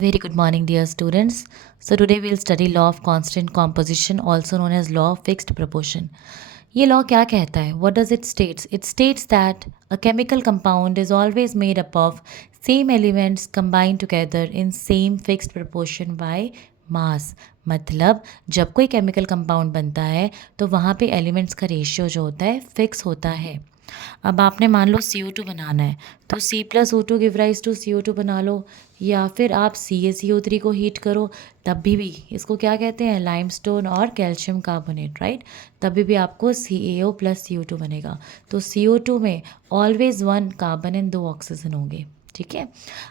Very good morning, dear students. So today we'll study law of constant composition, also known as law of fixed proportion. ये law क्या कहता है? What does it states? It states that a chemical compound is always made up of same elements combined together in same fixed proportion by mass. मतलब जब कोई chemical compound बनता है तो वहाँ पे एलिमेंट्स का रेशियो जो होता है फिक्स होता है। अब आपने मान लो CO2 बनाना है तो C+O2 give rise to CO2 बना लो, या फिर आप CaCO3 को हीट करो, तब भी इसको क्या कहते हैं, लाइमस्टोन और कैल्शियम कार्बोनेट, राइट। तभी भी आपको CaO प्लस CO2 बनेगा। तो CO2 में ऑलवेज 1 कार्बन एंड 2 ऑक्सीजन होंगे, ठीक है।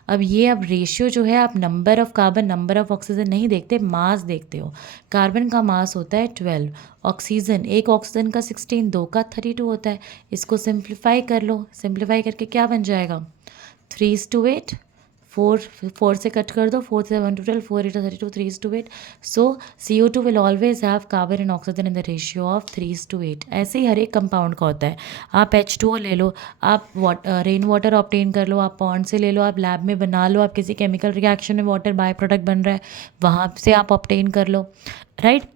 अब रेशियो जो है, आप number of carbon number of oxygen नहीं देखते, मास देखते हो। कार्बन का मास होता है 12, ऑक्सीजन एक ऑक्सीजन का 16, 2 का 32 होता है। इसको सिंप्लीफाई कर लो, सिंप्लीफाई करके क्या बन जाएगा, 3:8, 4 से कट कर दो, 4 से 1 to 12, 4 8 32, 3:8। So CO2 will always have carbon and oxygen in the ratio of 3:8। ऐसे ही हर एक कंपाउंड का होता है। आप H2O ले लो, आप रेन वाटर ऑब्टेन कर लो, आप पॉन्ड से ले लो, आप लैब में बना लो, आप किसी केमिकल रिएक्शन में वाटर बाय प्रोडक्ट बन रहा है वहाँ से आप ऑब्टेन कर लो, राइट।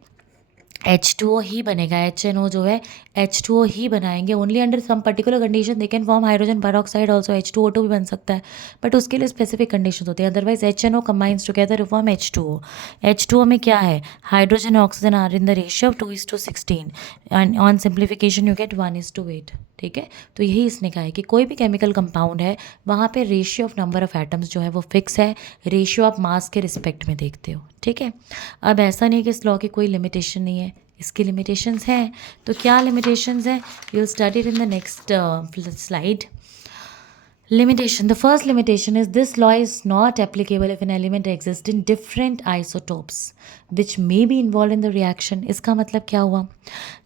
H2O ही बनेगा, HNO जो है H2O ही बनाएंगे। Only under some particular condition they can form hydrogen peroxide also, H2O2 भी बन सकता है, बट उसके लिए स्पेसिफिक कंडीशन होती है। Otherwise HNO combines together to form H2O। H2O में क्या है, हाइड्रोजन और oxygen are in the ratio of 2:16 and on simplification you get 1:8, ठीक है। तो यही इसने कहा है कि कोई भी केमिकल कंपाउंड है वहाँ पे ratio of number of atoms जो है वो फिक्स है, रेशियो आप मास के रिस्पेक्ट में देखते हो, ठीक है। अब ऐसा नहीं कि इस लॉ की कोई लिमिटेशन नहीं है, इसकी लिमिटेशंस हैं। तो क्या लिमिटेशंस हैं, you will study in the next slide. Limitation. The first limitation is this law is not applicable if an element exists in different isotopes which may be involved in the reaction. इसका मतलब क्या हुआ,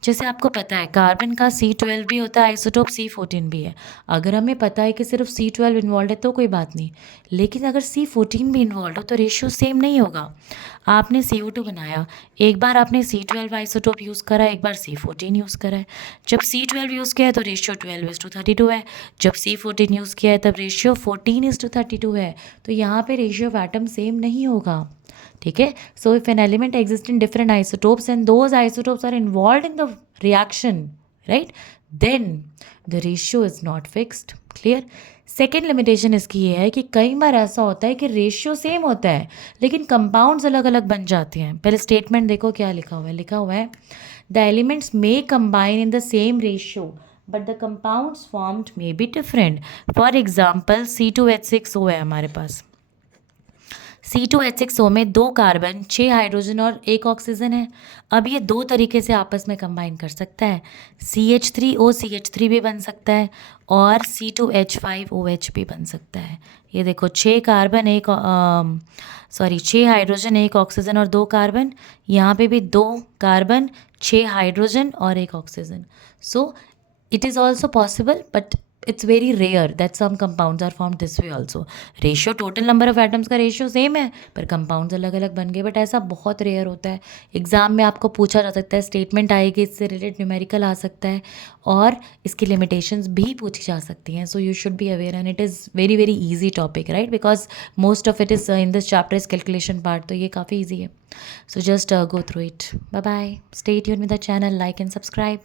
जैसे आपको पता है carbon का C12 भी होता है आइसोटोप, C14 भी है। अगर हमें पता है कि सिर्फ C12 इन्वॉल्व है तो कोई बात नहीं, लेकिन अगर C14 भी इन्वॉल्व हो तो रेशियो सेम नहीं होगा। आपने CO2 बनाया, एक बार आपने C12 आइसोटोप यूज़ करा, एक बार C14 यूज़ करा है। जब C12 यूज़ किया है तो रेशियो 12:32 है, जब C14 यूज़ किया है तब रेशियो 14:32 है। तो यहाँ पे रेशियो ऑफ एटम सेम नहीं होगा, ठीक है। So if an element exist in different isotopes and those isotopes are involve in the reaction, right, then the ratio is not fixed. Clear. Second limitation इसकी ये है कि कई बार ऐसा होता है कि रेशियो सेम होता है लेकिन कंपाउंड्स अलग अलग बन जाते हैं। पहले स्टेटमेंट देखो क्या लिखा हुआ है, लिखा हुआ है the elements may combine in the same ratio but the compounds formed may be different. For example C2H6O है हमारे पास, C2H6O में 2 कार्बन, 6 हाइड्रोजन और 1 ऑक्सीजन है। अब ये 2 तरीके से आपस में कंबाइन कर सकता है, CH3OCH3 भी बन सकता है और C2H5OH भी बन सकता है। ये देखो 6 कार्बन 6 हाइड्रोजन 1 ऑक्सीजन और 2 कार्बन, यहाँ पे भी 2 कार्बन 6 हाइड्रोजन और 1 oxygen. So it is also possible but it's very rare that some compounds are formed this way also. Ratio total number of atoms का रेशियो सेम है पर compounds अलग अलग बन गए, बट ऐसा बहुत रेयर होता है। एग्जाम में आपको पूछा जा सकता है, स्टेटमेंट आएगी, इससे रिलेटेड न्यूमेरिकल आ सकता है और इसकी लिमिटेशंस भी पूछी जा सकती हैं। So you should be aware and it is very very easy topic, right, because most of it is in this chapter is calculation part, तो ये काफ़ी ईजी है। So just go through it. Bye bye, stay tune with the channel, like and subscribe.